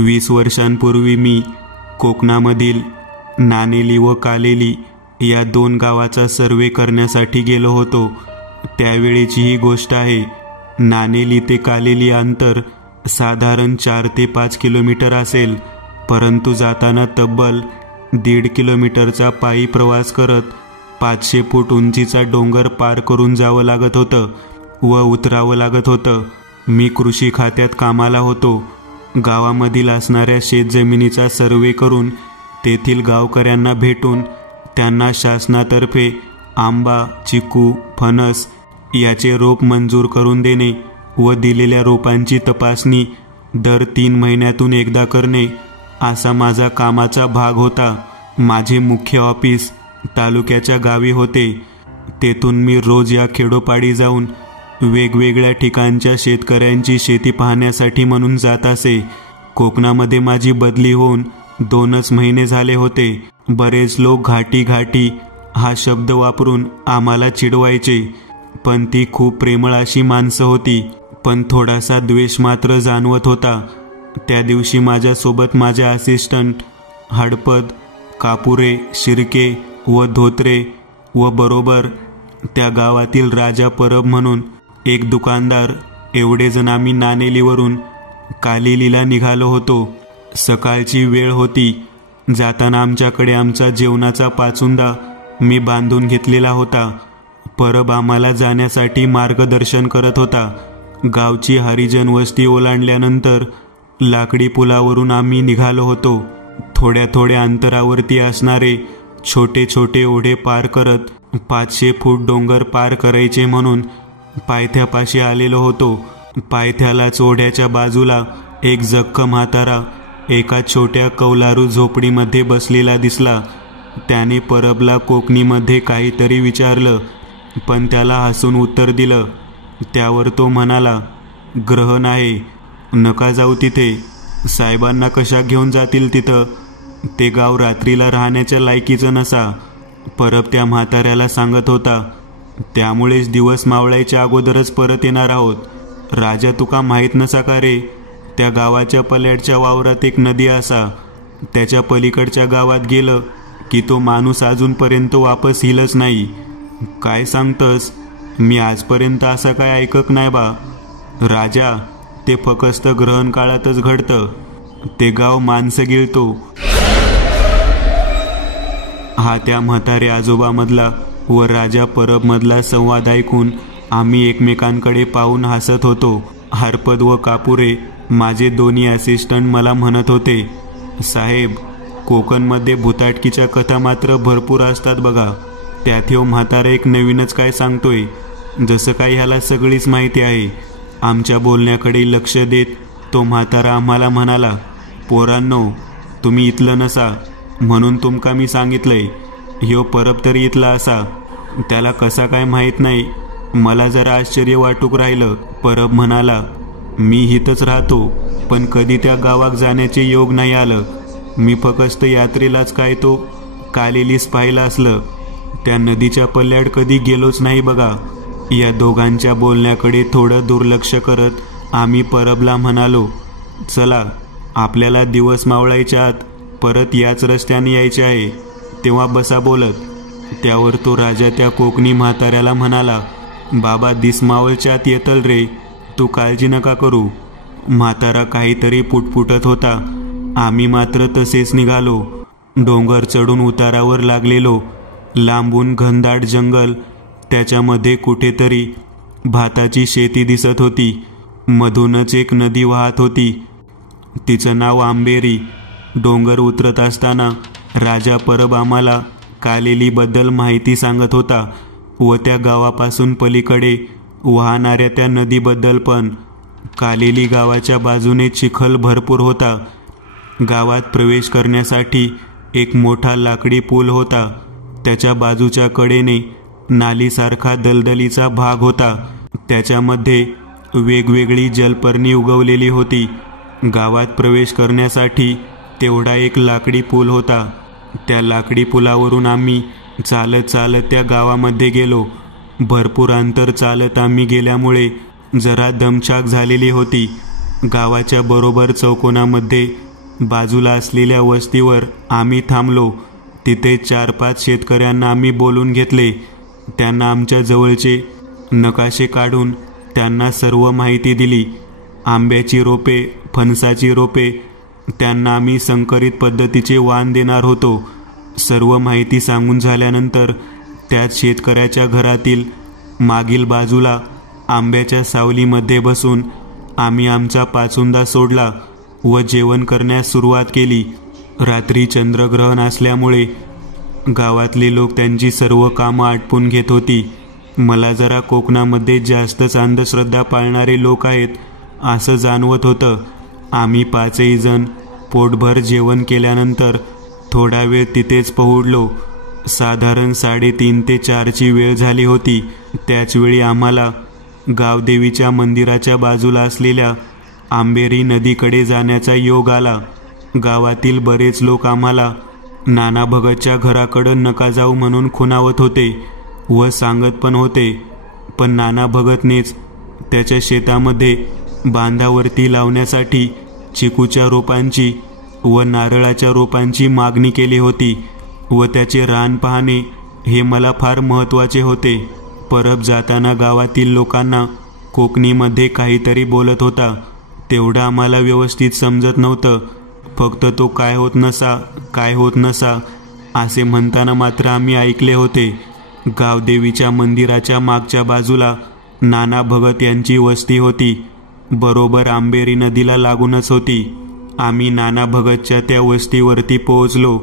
20 वर्षांपूर्वी मी कोकणामधील नानेली व कालेली या 2 गावाचा सर्वे करण्यासाठी गेलो होतो. त्यावेळेची ही गोष्ट आहे. नानेली ते कालेली अंतर साधारण 4 ते 5 किलोमीटर असेल, परंतु जाताना तब्बल 1.5 किलोमीटरचा पायी प्रवास करत 500 फूट उंचीचा डोंगर पार करून जावं लागत होतं व उतरावं लागत होतं. मी कृषी खात्यात कामाला होतो. गावामधील असणाऱ्या शेतजमिनीचा सर्वे करून तेथील गावकऱ्यांना भेटून त्यांना शासनातर्फे आंबा, चिकू, फणस याचे रोप मंजूर करून देणे व दिलेल्या रोपांची तपासणी दर 3 महिन्यातून एकदा करणे असा माझा कामाचा भाग होता. माझे मुख्य ऑफिस तालुक्याच्या गावी होते. तेथून मी रोज या खेडोपाडी जाऊन वेगवेगळ्या ठिकाणच्या शेतकऱ्यांची शेती पाहण्यासाठी म्हणून जात असे. कोकणामध्ये माझी बदली होऊन 2च महिने झाले होते. बरेच लोक घाटी घाटी हा शब्द वापरून आम्हाला चिडवायचे, पण ती खूप प्रेमळ अशी माणसं होती. पण थोडासा द्वेष मात्र जाणवत होता. त्या दिवशी माझ्यासोबत माझे असिस्टंट हडपद, कापुरे, शिर्के व धोत्रे व बरोबर त्या गावातील राजा परब म्हणून एक दुकानदार, एवढे जण आम्ही नानेलीवरून कालेलीला निघालो होतो. सकाळची वेळ होती. जाताना आमच्याकडे आमचा जेवणाचा पाचुंदा मी बांधून घेतलेला होता. परब आम्हाला जाण्यासाठी मार्गदर्शन करत होता. गावची हरिजन वस्ती ओलांडल्यानंतर लाकडी पुलावरून आम्ही निघालो होतो. थोड्या थोड्या अंतरावरती असणारे छोटे छोटे ओढे पार करत 500 फूट डोंगर पार करायचे म्हणून पायथ्यापाशी आलेलो होतो. पायथ्यालाच ओढ्याच्या बाजूला एक जख्ख म्हातारा एका छोट्या कौलारू झोपडीमध्ये बसलेला दिसला. त्याने परबला कोकणीमध्ये काहीतरी विचारलं, पण त्याला हसून उत्तर दिलं. त्यावर तो म्हणाला, ग्रहण आहे, नका जाऊ तिथे. साहेबांना कशा घेऊन जातील तिथं? ते गाव रात्रीला राहण्याच्या लायकीचं नसा. परब त्या म्हाताऱ्याला सांगत होता. त्यामुळेच दिवस मावळायच्या अगोदरच परत येणार आहोत. राजा तुका माहीत नसा का रे? त्या गावाच्या पल्याडच्या वावरात एक नदी असा. त्याच्या पलीकडच्या गावात गेलं की तो माणूस अजूनपर्यंत वापस येईलच नाही. काय सांगतस? मी आजपर्यंत असं काय ऐकत नाही बा. राजा, ते फक्त ग्रहण काळातच घडतं. ते गाव माणसं गिळतो. हा त्या म्हातारे आजोबामधला व राजा परबमधला संवाद ऐकून आम्ही एकमेकांकडे पाहून हसत होतो. हरपद व कापुरे माझे दोन्ही असिस्टंट मला म्हणत होते, साहेब, कोकणमध्ये भुताटकीच्या कथा मात्र भरपूर असतात बघा. त्यात ह्यो म्हातारा एक नवीनच काय सांगतोय, जसं काही ह्याला सगळीच माहिती आहे. आमच्या बोलण्याकडे लक्ष देत तो म्हातारा आम्हाला म्हणाला, पोरांनो, तुम्ही इथलं नसा म्हणून तुमका मी सांगितलंय. ह्यो परब तरी इथला असा. त्याला कसा काय माहीत नाही. मला जरा आश्चर्य वाटूक राहिलं. परब म्हणाला, मी इथंच राहतो, पण कधी त्या गावात जाण्याचे योग नाही आलं. मी फक्त यात्रेलाच काय तो कालेलीस पाहिलं असलं. त्या नदीच्या पल्याड कधी गेलोच नाही बघा. या दोघांच्या बोलण्याकडे थोडं दुर्लक्ष करत आम्ही परबला म्हणालो, चला, आपल्याला दिवस मावळायच्या आत परत याच रस्त्याने यायचे आहे, तेव्हा बसा बोलत. त्यावर तो राजा त्या कोकणी म्हाताऱ्याला म्हणाला, बाबा, दिसमावळच्या आत येतल रे, तू काळजी नका करू. म्हातारा काहीतरी पुटपुटत होता. आम्ही मात्र तसेच निघालो. डोंगर चढून उतारावर लागलेलो. लांबून घनदाट जंगल, त्याच्यामध्ये कुठेतरी भाताची शेती दिसत होती. मधूनच एक नदी वाहत होती. तिचं नाव आंबेरी. डोंगर उतरत असताना राजा परब आम्हाला कालेलीबद्दल माहिती सांगत होता व त्या गावापासून पलीकडे वाहणाऱ्या त्या नदीबद्दल पण. कालेली गावाच्या बाजूने चिखल भरपूर होता. गावात प्रवेश करण्यासाठी एक मोठा लाकडी पूल होता. त्याच्या बाजूच्या कडेने नालीसारखा दलदलीचा भाग होता. त्याच्यामध्ये वेगवेगळी जलपर्णी उगवलेली होती. गावात प्रवेश करण्यासाठी तेवढा एक लाकडी पूल होता. त्या लाकडी पुलावरून आम्ही चालत चालत त्या गावामध्ये गेलो. भरपूर अंतर चालत आम्ही गेल्यामुळे जरा दमछाक झालेली होती. गावाच्या बरोबर चौकोनामध्ये बाजूला असलेल्या वस्तीवर आम्ही थांबलो. तिथे 4-5 शेतकऱ्यांना आम्ही बोलून घेतले. त्यांना आमच्या जवळचे नकाशे काढून त्यांना सर्व माहिती दिली. आंब्याची रोपे, फणसाची रोपे त्यांना आम्ही संकरित पद्धतीचे वाण देणार होतो. सर्व माहिती सांगून झाल्यानंतर त्याच शेतकऱ्याच्या घरातील मागील बाजूला आंब्याच्या सावलीमध्ये बसून आम्ही आमचा पाचुंदा सोडला व जेवण करण्यास सुरुवात केली. रात्री चंद्रग्रहण असल्यामुळे गावातले लोक त्यांची सर्व कामं आटपून घेत होती. मला जरा कोकणामध्ये जास्तच अंधश्रद्धा पाळणारे लोक आहेत असं जाणवत होतं. आम्ही 5ही जण पोटभर जेवण केल्यानंतर थोडा वेळ तिथेच पहुडलो. साधारण 3:30 ते 4ची वेळ झाली होती. त्याचवेळी आम्हाला गावदेवीच्या मंदिराच्या बाजूला असलेल्या आंबेरी नदीकडे जाण्याचा योग आला. गावातील बरेच लोक आम्हाला नाना भगतच्या घराकडं नका जाऊ म्हणून खुणावत होते व सांगत पण होते. पण नाना भगतनेच त्याच्या शेतामध्ये बांधावरती लावण्यासाठी चिकूच्या रोपांची व नारळाच्या रोपांची मागणी केली होती व त्याचे रान पाहणे हे मला फार महत्त्वाचे होते. परत जाताना गावातील लोकांना कोकणीमध्ये काहीतरी बोलत होता. तेवढं आम्हाला व्यवस्थित समजत नव्हतं. फक्त तो काय होत नसा असे म्हणताना मात्र आम्ही ऐकले होते. गावदेवीच्या मंदिराच्या मागच्या बाजूला नाना भगत यांची वस्ती होती. बरोबर आंबेरी नदीला लागूनच होती. आम्ही नाना भगतच्या त्या वस्तीवरती पोहोचलो.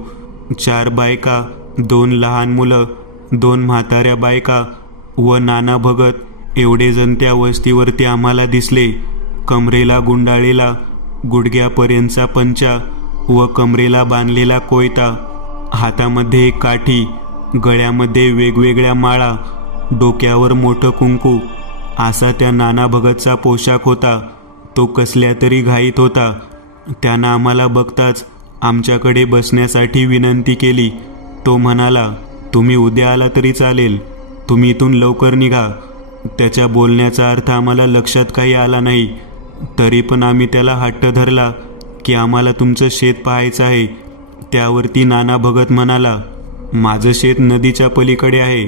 4 बायका, 2 लहान मुलं, 2 म्हाताऱ्या बायका व नाना भगत एवढे जण त्या वस्तीवरती आम्हाला दिसले. कमरेला गुंडाळलेला गुडघ्यापर्यंतचा पंचा व कमरेला बांधलेला कोयता, हातामध्ये एक काठी, गळ्यामध्ये वेगवेगळ्या माळा, डोक्यावर मोठं कुंकू असा त्या नाना भगतचा पोशाख होता. तो कसल्या तरी घाईत होता. त्यानं आम्हाला बघताच आमच्याकडे बसण्यासाठी विनंती केली. तो म्हणाला, तुम्ही उद्या आला तरी चालेल, तुम्ही इथून लवकर निघा. त्याच्या बोलण्याचा अर्थ आम्हाला लक्षात काही आला नाही. तरी पण आम्ही त्याला हट्ट धरला की आम्हाला तुमचं शेत पाहायचं आहे. त्यावरती नाना भगत म्हणाला, माझं शेत नदीच्या पलीकडे आहे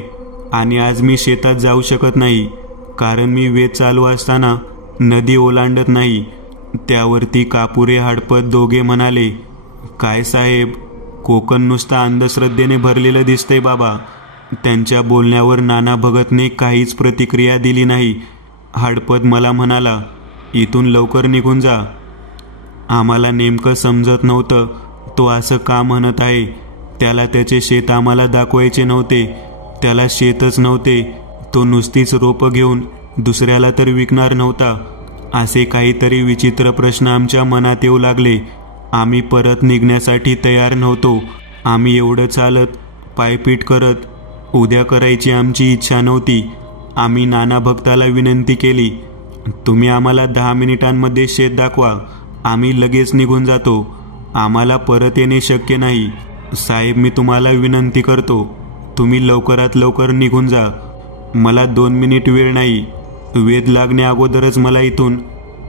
आणि आज मी शेतात जाऊ शकत नाही कारण मी वेद चालू असताना नदी ओलांडत नाही. त्यावरती कापुरे हाडपत दोघे म्हणाले, काय साहेब, कोकण नुसता अंधश्रद्धेने भरलेलं दिसतंय बाबा. त्यांच्या बोलण्यावर नाना भगतने काहीच प्रतिक्रिया दिली नाही. हाडपत मला म्हणाला, इथून लवकर निघून जा. आम्हाला नेमकं समजत नव्हतं तो असं का म्हणत आहे. त्याला त्याचे शेत आम्हाला दाखवायचे नव्हते. त्याला शेतच नव्हते. तो नुसतीच रोपं घेऊन दुसऱ्याला तर विकणार नव्हता. असे काहीतरी विचित्र प्रश्न आमच्या मनात येऊ लागले. आम्ही परत निघण्यासाठी तयार नव्हतो. आम्ही एवढं चालत, पायपीट करत उद्या करायची आमची इच्छा नव्हती. आम्ही नाना भक्ताला विनंती केली, तुम्ही आम्हाला 10 मिनिटांमध्ये शेत दाखवा, आम्ही लगेच निघून जातो. आम्हाला परत येणे शक्य नाही. साहेब, मी तुम्हाला विनंती करतो, तुम्ही लवकरात लवकर निघून जा. मला 2 मिनिट वेळ नाही. वेध लागण्या अगोदरच मला इथून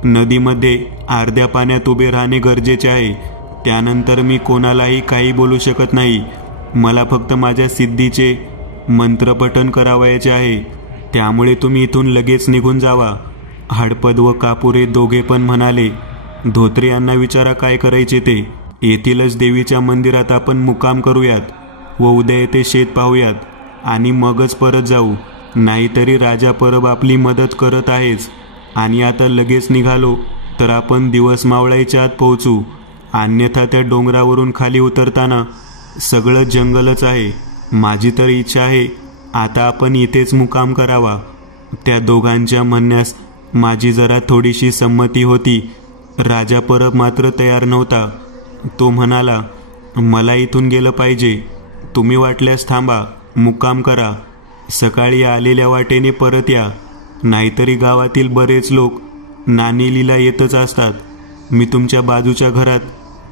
नदीमध्ये अर्ध्या पाण्यात उभे राहणे गरजेचे आहे. त्यानंतर मी कोणालाही काही बोलू शकत नाही. मला फक्त माझ्या सिद्धीचे मंत्रपठण करावयाचे आहे. त्यामुळे तुम्ही इथून लगेच निघून जावा. हाडपद व कापुरे दोघे पण म्हणाले, धोत्रे यांना विचारा काय करायचे ते. येथीलच देवीच्या मंदिरात आपण मुक्काम करूयात व उद्या येथे शेत पाहूयात आणि मगच परत जाऊ. नाहीतरी राजा परब आपली मदत करत आहेच आणि आता लगेच निघालो तर आपण दिवस मावळायच्या आत पोहोचू. अन्यथा त्या डोंगरावरून खाली उतरताना सगळं जंगलच आहे. माझी तर इच्छा आहे आता आपण इथेच मुक्काम करावा. त्या दोघांच्या म्हणण्यास माझी जरा थोडीशी संमती होती. राजा परब मात्र तयार नव्हता. तो म्हणाला, मला इथून गेलं पाहिजे. तुम्ही वाटल्यास थांबा, मुक्काम करा. सकाळी आलेल्या वाटेने परत या. नाहीतरी गावातील बरेच लोक नाणेलीला येतच असतात. मी तुमच्या बाजूच्या घरात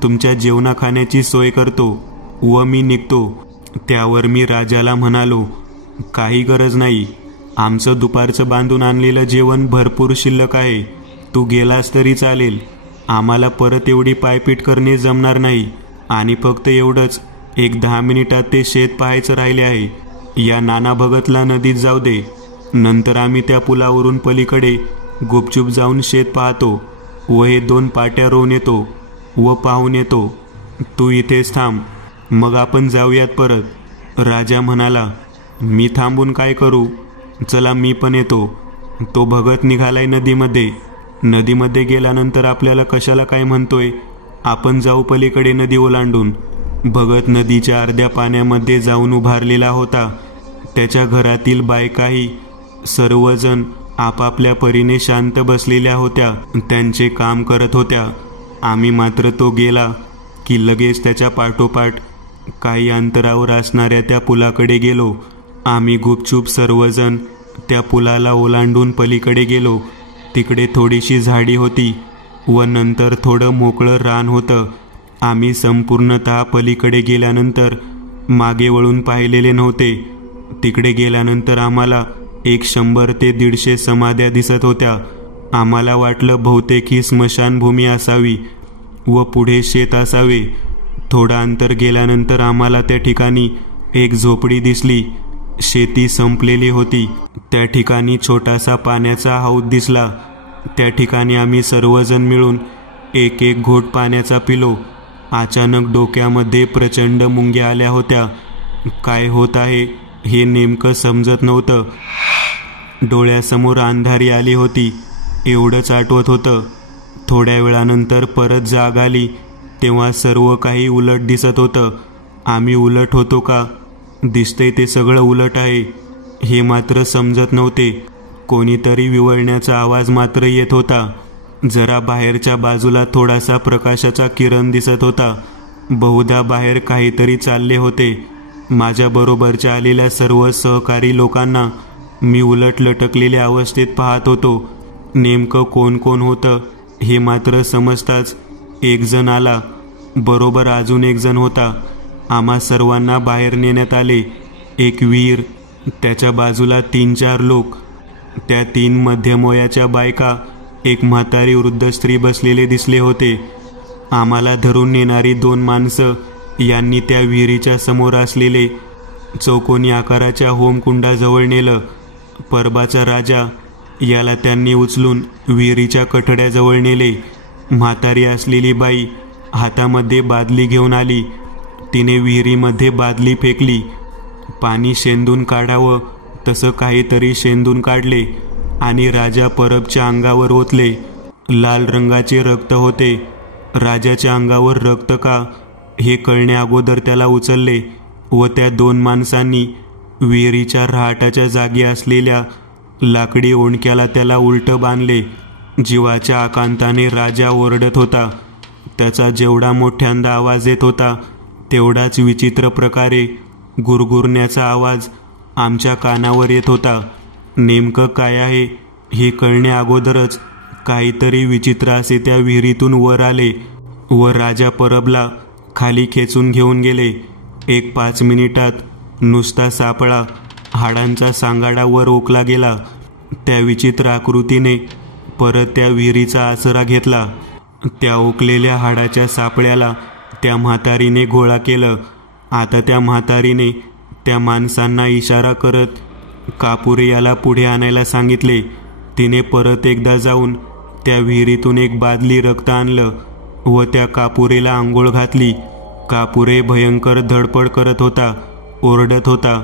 तुमच्या जेवणा खाण्याची सोय करतो व मी निघतो. त्यावर मी राजाला म्हणालो, काही गरज नाही. आमचं दुपारचं बांधून आणलेलं जेवण भरपूर शिल्लक आहे. तू गेलास तरी चालेल. आम्हाला परत एवढी पायपीट करणे जमणार नाही आणि फक्त एवढंच, एक 10 मिनिटात ते शेत पाहायचं राहिले आहे. या नाना भगतला नदीत जाऊ दे. नंतर आम्ही त्या पुलावरून पलीकडे गुपचूप जाऊन शेत पाहतो व हे 2 पाट्या रोवून येतो व पाहून येतो. तू इथेच थांब, मग आपण जाऊयात परत. राजा म्हणाला, मी थांबून काय करू? चला मी पण येतो. तो भगत निघालाय नदीमध्ये. नदीमध्ये गेल्यानंतर आपल्याला कशाला काय म्हणतोय? आपण जाऊ पलीकडे नदी ओलांडून. भगत नदीच्या अर्ध्या पाण्यामध्ये जाऊन उभारलेला होता. त्याच्या घरातील बायकाही सर्वजण आपापल्या परीने शांत बसलेल्या होत्या, त्यांचे काम करत होत्या. आम्ही मात्र तो गेला की लगेच त्याच्या पाठोपाठ काही अंतरावर असणाऱ्या त्या पुलाकडे गेलो. आम्ही गुपचूप सर्वजण त्या पुलाला ओलांडून पलीकडे गेलो. तिकडे थोडीशी झाडी होती व नंतर थोडं मोकळं रान होतं. आम्ही संपूर्णतः पलीकडे गेल्यानंतर मागे वळून पाहिलेले नव्हते. तिकडे गेल्यानंतर आम्हाला 100 ते 150 समाध्या दिसत होत्या. आम्हाला वाटलं बहुतेक ही स्मशानभूमी असावी व पुढे शेत असावे. थोडं अंतर गेल्यानंतर आम्हाला त्या ठिकाणी एक झोपडी दिसली. शेती संपलेली होती. त्या ठिकाणी छोटासा पाण्याचा हौद दिसला. त्या ठिकाणी आम्ही सर्वजण मिळून एक घोट पाण्याचा पिलो. अचानक डोक्यामध्ये प्रचंड मुंग्या आल्या होत्या. काय होत आहे हे नेमकं समजत नव्हतं. डोळ्यासमोर अंधारी आली होती एवढंच आठवत होतं. थोड्या वेळानंतर परत जाग आली तेव्हा सर्व काही उलट दिसत होतं. आम्ही उलट होतो का? दिसतंय ते सगळं उलट आहे हे मात्र समजत नव्हते. कोणीतरी विवळण्याचा आवाज मात्र येत होता. जरा बाहेरच्या बाजूला थोडासा प्रकाशाचा किरण दिसत होता. बहुधा बाहेर काहीतरी चालले होते. माझ्या बरोबरच्या आलेल्या सर्व सहकारी लोकांना मी उलट लटकलेल्या अवस्थेत पाहत होतो. नेमकं कोण कोण होतं हे मात्र समजताच एक जण आला. बरोबर अजून एक जण होता. आम्हा सर्वांना बाहेर नेण्यात आले. एक वीर, त्याच्या बाजूला 3-4 लोक, त्या 3 मध्यम वयाच्या बायका, एक म्हातारी वृद्ध स्त्री बसलेले दिसले होते. आम्हाला धरून नेणारी 2 माणसं यांनी त्या विहिरीच्या समोर असलेले चौकोनी आकाराच्या होमकुंडाजवळ नेलं. परबाचा राजा याला त्यांनी उचलून विहिरीच्या कठड्याजवळ नेले. म्हातारी असलेली बाई हातामध्ये बादली घेऊन आली. तिने विहिरीमध्ये बादली फेकली. पाणी शेंदून काढावं तसं काहीतरी शेंदून काढले आणि राजा परबच्या अंगावर ओतले. लाल रंगाचे रक्त होते. राजाच्या अंगावर रक्त का हे कळण्या अगोदर त्याला उचलले व त्या 2 माणसांनी विहिरीच्या रहाटाच्या जागी असलेल्या लाकडी ओंडक्याला त्याला उलटं बांधले. जीवाच्या आकांताने राजा ओरडत होता. त्याचा जेवढा मोठ्यांदा आवाज येत होता तेवढाच विचित्र प्रकारे गुरगुरण्याचा आवाज आमच्या कानावर येत होता. नेमकं काय आहे हे कळण्या अगोदरच काहीतरी विचित्र असे त्या विहिरीतून वर आले व राजा परबला खाली खेचून घेऊन गेले. 5 मिनिटात नुसता सापळा, हाडांचा सांगाडा वर ओकला गेला. त्या विचित्र आकृतीने परत त्या विहिरीचा आसरा घेतला. त्या ओकलेल्या हाडाच्या सापळ्याला त्या म्हातारीने गोळा केलं. आता त्या म्हातारीने त्या माणसांना इशारा करत कापुरे याला पुढे आणायला सांगितले. तिने परत एकदा जाऊन त्या विहिरीतून एक बादली रक्त आणलं व त्या कापुरेला आंघोळ घातली. कापुरे भयंकर धडपड करत होता, ओरडत होता,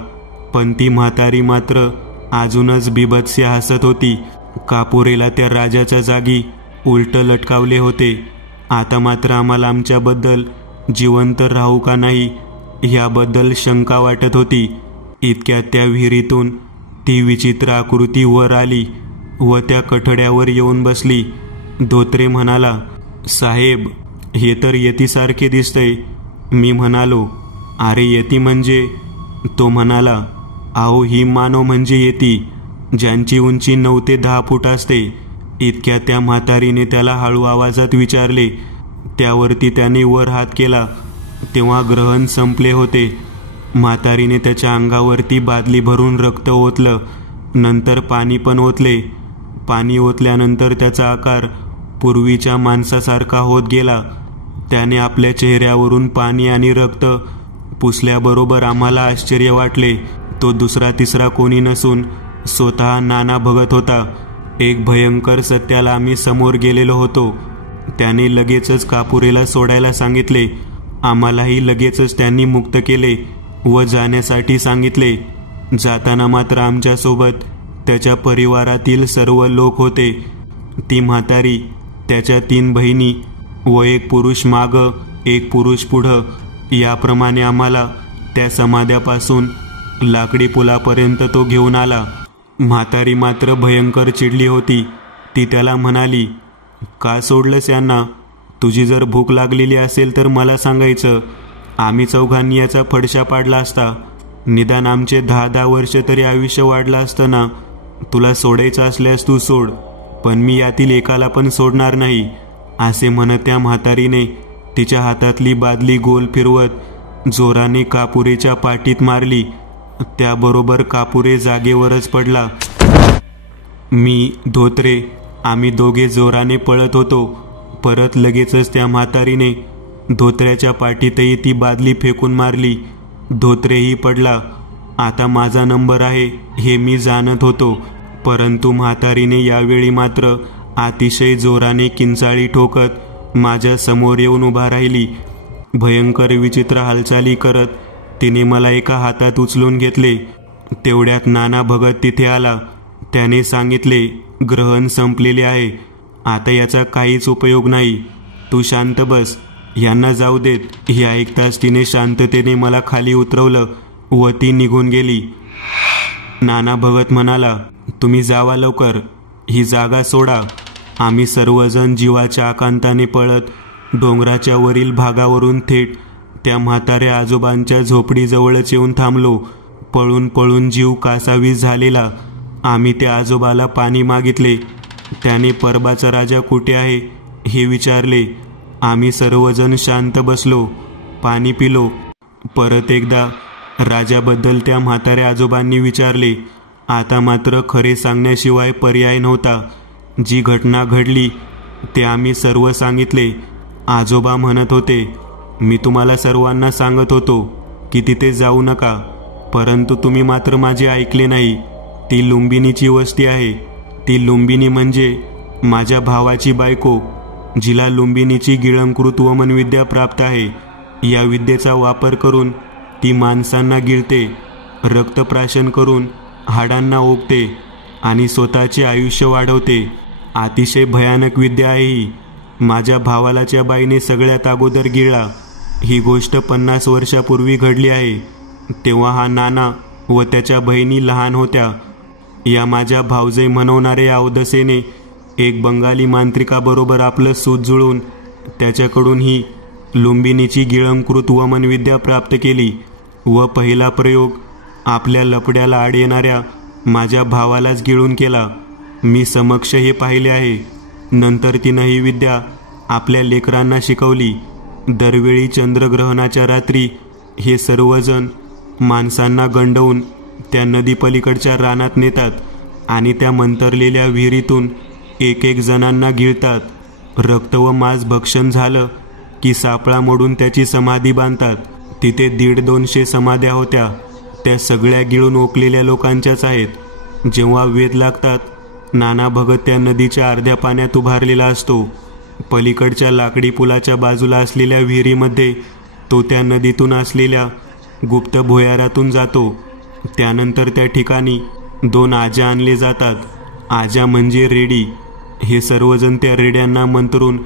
पण ती म्हातारी मात्र अजूनच बिभत्स हसत होती. कापुरेला त्या राजाच्या जागी उलट लटकावले होते. आता मात्र आम्हाला आमच्याबद्दल जिवंत राहू का नाही ह्याबद्दल शंका वाटत होती. इतक्यात त्या विहिरीतून ती विचित्र आकृती वर आली व त्या कठड्यावर येऊन बसली. धोत्रे म्हणाला, साहेब, हे तर यतीसारखे दिसतंय. मी म्हणालो, अरे यती म्हणजे? तो म्हणाला, अहो, ही मानव म्हणजे यती, ज्यांची उंची 9 ते 10 फूट असते. इतक्या त्या म्हातारीने त्याला हळू आवाजात विचारले. त्यावरती त्याने वर हात केला तेव्हा ग्रहण संपले होते. म्हातारीने त्याच्या अंगावरती बादली भरून रक्त ओतलं. नंतर पाणी पण ओतले. पाणी ओतल्यानंतर त्याचा आकार पूर्वीच्या माणसासारखा होत गेला. त्याने आपल्या चेहऱ्यावरून पाणी आणि रक्त पुसल्याबरोबर आम्हाला आश्चर्य वाटले. तो दुसरा तिसरा कोणी नसून स्वतः नाना भगत होता. एक भयंकर सत्याला आम्ही समोर गेलेलो होतो. त्याने लगेचच कापुरेला सोडायला सांगितले. आम्हालाही लगेचच त्यांनी मुक्त केले व जाण्यासाठी सांगितले. जाताना मात्र आमच्यासोबत त्याच्या परिवारातील सर्व लोक होते. ती म्हातारी, त्याच्या 3 बहिणी व एक पुरुष मागं एक पुरुष पुढं, याप्रमाणे आम्हाला त्या समाध्यापासून लाकडी पुलापर्यंत तो घेऊन आला. म्हातारी मात्र भयंकर चिडली होती. ती त्याला म्हणाली, का सोडलंस यांना? तुझी जर भूक लागलेली असेल तर मला सांगायचं. आम्ही चौघांनी याचा फडशा पाडला असता. निदान आमचे 10-10 वर्ष तरी आयुष्य वाढलं असतं ना. तुला सोडायचं असल्यास तू सोड, पण मी यातील एकाला पण सोडणार नाही, असे म्हणत त्या म्हातारीने तिच्या हातातली बादली गोल फिरवत जोराने कापुरेच्या पाठीत मारली. त्याबरोबर कापुरे जागेवरच पडला. मी, धोत्रे, आम्ही दोघे जोराने पळत होतो. परत लगेचच त्या म्हातारीने धोत्र्याच्या पाठीतही ती बादली फेकून मारली. धोत्रेही पडला. आता माझा नंबर आहे हे मी जाणत होतो, परंतु म्हातारीने यावेळी मात्र अतिशय जोराने किंचाळी ठोकत माझ्या समोर येऊन उभा राहिली. भयंकर विचित्र हालचाली करत तिने मला एका हातात उचलून घेतले. तेवढ्यात नाना भगत तिथे आला. त्याने सांगितले, ग्रहण संपलेले आहे, आता याचा काहीच उपयोग नाही, तू शांत बस, यांना जाऊ देत. हे ऐकताच तिने शांततेने मला खाली उतरवलं व ती निघून गेली. नाना भगत म्हणाला, तुम्ही जावा लवकर, ही जागा सोडा. आम्ही सर्वजण जीवाच्या आकांताने पळत डोंगराच्या वरील भागावरून थेट त्या म्हाताऱ्या आजोबांच्या झोपडीजवळच येऊन थांबलो. पळून पळून जीव कासावीस झालेला. आम्ही त्या आजोबाला पाणी मागितले. त्याने परबाचा राजा कुठे आहे हे विचारले. आम्ही सर्वजण शांत बसलो, पाणी पिलो. परत एकदा राजाबद्दल त्या म्हाताऱ्या आजोबांनी विचारले. आता मात्र खरे सांगण्याशिवाय पर्याय नव्हता. जी घटना घडली ते आम्ही सर्व सांगितले. आजोबा म्हणत होते, मी तुम्हाला सर्वांना सांगत होतो की तिथे जाऊ नका, परंतु तुम्ही मात्र माझे ऐकले नाही. ती लुंबिनीची वस्ती आहे. ती लुंबिनी म्हणजे माझ्या भावाची बायको, जिला लुंबिनीची गिळंकृत वमनविद्या प्राप्त आहे. या विद्येचा वापर करून ती माणसांना गिळते, रक्तप्राशन करून हाडांना ओकते आणि स्वतःचे आयुष्य वाढवते. अतिशय भयानक विद्या आहे ही. माझ्या भावालाच्या बाईने सगळ्यात अगोदर गिळला. ही गोष्ट 50 वर्षापूर्वी घडली आहे. तेव्हा हा नाना व त्याच्या बहिणी लहान होत्या. या माझ्या भावजय म्हणवणारे अवधसेने एक बंगाली मांत्रिकाबरोबर आपलं सूत जुळून त्याच्याकडून ही लुंबिनीची गिळंकृत वमनविद्या प्राप्त केली व पहिला प्रयोग आपल्या लपड्याला आड येणाऱ्या माझ्या भावालाच गिळून केला. मी समक्ष हे पाहिले आहे. नंतर तिनं ही विद्या आपल्या लेकरांना शिकवली. दरवेळी चंद्रग्रहणाच्या रात्री हे सर्वजण माणसांना गंडवून त्या नदीपलीकडच्या रानात नेतात आणि त्या मंतरलेल्या विहिरीतून एक जणांना गिळतात. रक्त व मांस भक्षण झालं की सापळा मोडून त्याची समाधी बांधतात. तिथे 150-200 समाध्या होत्या. त्या सगळ्या गिळून ओकलेल्या लोकांच्याच आहेत. जेव्हा वेध लागतात, नाना भगत त्या नदीच्या अर्ध्या पाण्यात उभारलेला असतो. पलीकडच्या लाकडी पुलाच्या बाजूला असलेल्या विहिरीमध्ये तो त्या नदीतून असलेल्या गुप्त भुयारातून जातो. त्यानंतर त्या ठिकाणी 2 आजा आणले जातात. आजा म्हणजे रेडी. हे सर्वजण त्या रेड्यांना मंत्रून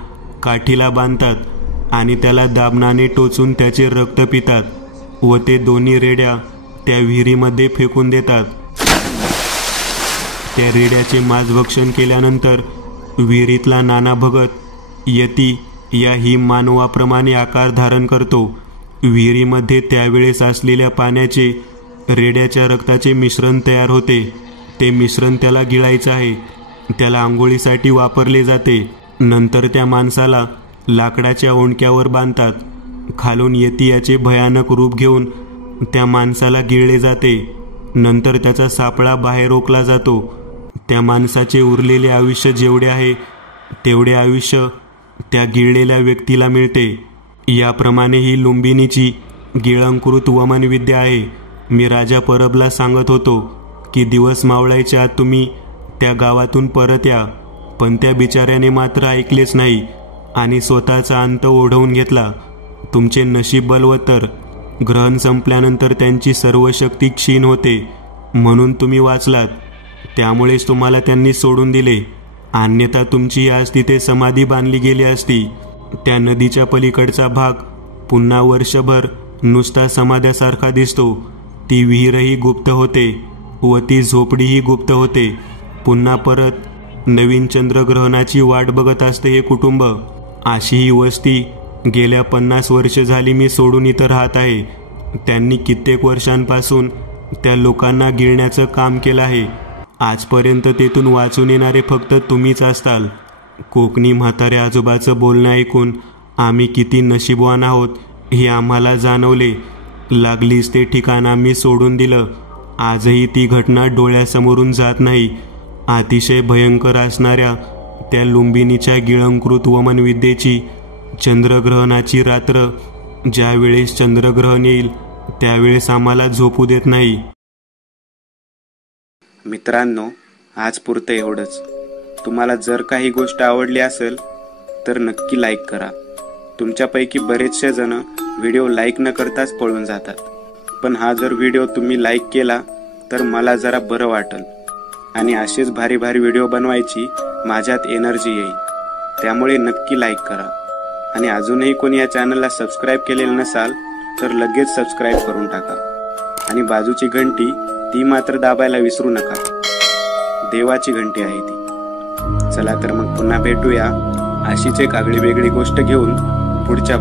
काठीला बांधतात आणि त्याला दाबनाने टोचून त्याचे रक्त पितात व ते दोन्ही रेड्या त्या विहिरीमध्ये फेकून देतात. त्या रेड्याचे मांसभक्षण केल्यानंतर विहिरीतला नाना भगत यती या हिम मानवाप्रमाणे आकार धारण करतो. विहिरीमध्ये त्यावेळेस असलेल्या पाण्याचे रेड्याच्या रक्ताचे मिश्रण तयार होते. ते मिश्रण त्याला गिळायचं आहे. त्याला आंघोळीसाठी वापरले जाते. नंतर त्या माणसाला लाकडाच्या ओंडक्यावर बांधतात. खालून यती याचे भयानक रूप घेऊन त्या माणसाला गिळले जाते. नंतर त्याचा सापळा बाहेर ओकला जातो. त्या माणसाचे उरलेले आयुष्य जेवढे आहे तेवढे आयुष्य त्या गिळलेल्या व्यक्तीला मिळते. याप्रमाणे ही लुंबिनीची गिळंकृत वमन विद्या आहे. मी राजा परबला सांगत होतो की दिवस मावळायच्या आत तुम्ही त्या गावातून परत या, पण त्या बिचाऱ्याने मात्र ऐकलेच नाही आणि स्वतःचा अंत ओढवून घेतला. तुमचे नशीब बलवत्तर. ग्रहण संपल्यानंतर त्यांची सर्व शक्ती क्षीण होते, म्हणून तुम्ही वाचलात. त्यामुळेच तुम्हाला त्यांनी सोडून दिले, अन्यथा तुमची आज तिथे समाधी बांधली गेली असती. त्या नदीच्या पलीकडचा भाग पुन्हा वर्षभर नुसता समाध्यासारखा दिसतो. ती विहीरही गुप्त होते व ती झोपडीही गुप्त होते. पुन्हा परत नवीन चंद्रग्रहणाची वाट बघत असते हे कुटुंब. अशी ही वस्ती गेल्या 50 वर्ष झाली मी सोडून इथं राहत आहे. त्यांनी कित्येक वर्षांपासून त्या लोकांना गिळण्याचं काम केलं आहे. आजपर्यंत तेथून वाचून येणारे फक्त तुम्हीच असताल. कोकणी म्हाताऱ्या आजोबाचं बोलणं ऐकून आम्ही किती नशीबवान आहोत हे आम्हाला जाणवले. लागलीच ते ठिकाण आम्ही सोडून दिलं. आजही ती घटना डोळ्यासमोरून जात नाही. अतिशय भयंकर असणाऱ्या त्या लुंबिनीच्या गिळंकृत वमन विद्येची चंद्रग्रहणाची रात्र, ज्यावेळेस चंद्रग्रहण येईल त्यावेळेस आम्हाला झोपू देत नाही. मित्रांनो, आज पुरतं एवढंच. तुम्हाला जर काही गोष्ट आवडली असेल तर नक्की लाईक करा. तुमच्यापैकी बरेचसे जण व्हिडिओ लाईक न करताच पळून जातात, पण हा जर व्हिडिओ तुम्ही लाईक केला तर मला जरा बरं वाटेल आणि असेच भारी भारी व्हिडिओ बनवायची माझ्यात एनर्जी येईल. त्यामुळे नक्की लाईक करा आणि अजूनही कोणी या चॅनलला सबस्क्राईब केलेलं नसाल तर लगेच सबस्क्राईब करून टाका आणि बाजूची घंटी ती मात्र दाबायला विसरू नका. देवाची घंटी आहे ती. चला तर मग पुन्हा भेटूया अशीच एक आगळी वेगळी गोष्ट घेऊन पुढच्या